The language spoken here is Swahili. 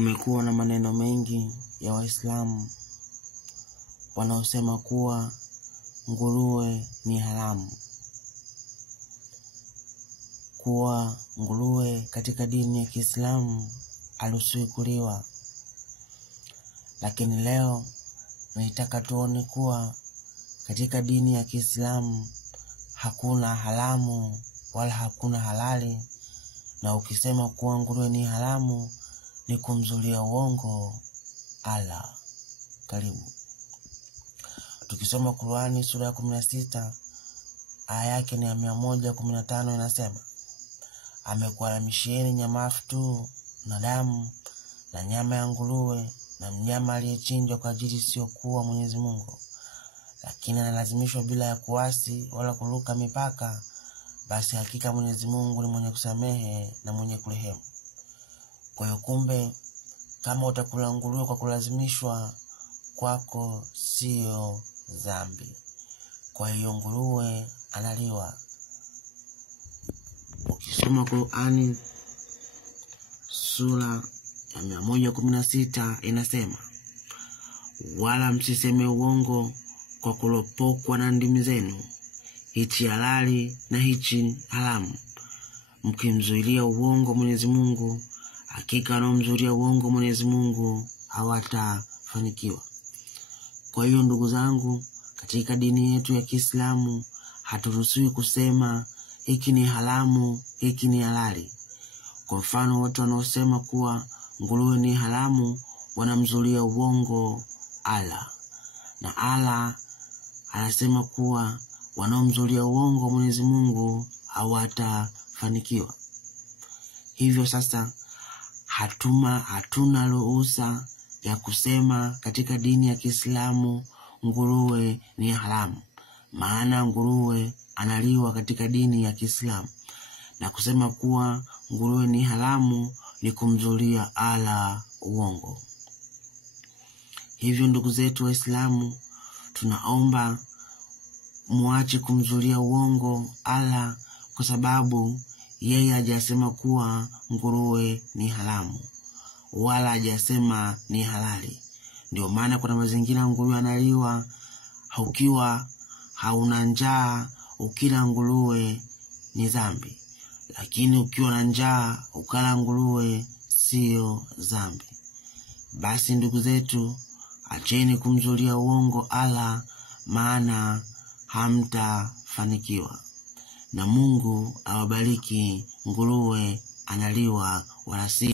Kumekuwa na maneno mengi ya Waislamu wanaosema kuwa nguruwe ni haramu, kuwa nguruwe katika dini ya Kiislamu haruhusiwi kuliwa. Lakini leo nataka tuone kuwa katika dini ya Kiislamu hakuna haramu wala hakuna halali, na ukisema kuwa nguruwe ni haramu ni kumzulia uongo Allah. Karibu. Tukisoma Qur'ani sura ya 16 aya yake ni 115 inasema, amekuharamishieni nyama tu na damu na nyama ya nguruwe na mnyama aliyechinjwa kwa ajili sio kuwa Mwenyezi Mungu, lakini analazimishwa bila ya kuasi wala kuruka mipaka, basi hakika Mwenyezi Mungu ni mwenye kusamehe na mwenye kurehemu. Kwa hiyo kumbe, kama utakula nguruwe kwa kulazimishwa, kwako sio dhambi. Kwa hiyo nguruwe analiwa. Ukisoma Qur'ani sura ya 116 inasema, wala msiseme uongo kwa kulopokwa na ndimi zenu, hichi halali na hichi haramu, mkimzuilia uongo Mwenyezi Mungu, hakika wanaomzuilia uongo Mwenyezi Mungu hawatafanikiwa. Kwa hiyo ndugu zangu, katika dini yetu ya Kiislamu haturuhusiwi kusema hiki ni haramu, hiki ni halali. Kwa mfano, watu wanaosema kuwa nguruwe ni haramu wanamzuilia uongo Allah, na Allah anasema kuwa wanaomzuilia uongo Mwenyezi Mungu hawatafanikiwa. Hivyo sasa hatuna ruhusa ya kusema katika dini ya Kiislamu nguruwe ni haramu, maana nguruwe analiwa katika dini ya Kiislamu, na kusema kuwa nguruwe ni haramu ni kumzulia Allah uongo. Hivyo ndugu zetu Waislamu, tunaomba muache kumzulia uongo Allah, kwa sababu yeye hajasema kuwa nguruwe ni haramu wala hajasema ni halali. Ndio maana kuna mazingira nguruwe analiwa. Ukiwa hauna njaa ukila nguruwe ni dhambi, lakini ukiwa na njaa ukala nguruwe sio dhambi. Basi ndugu zetu, acheni kumzulia uongo Allah, maana hamtafanikiwa. Na Mungu awabariki. Nguruwe analiwa wala si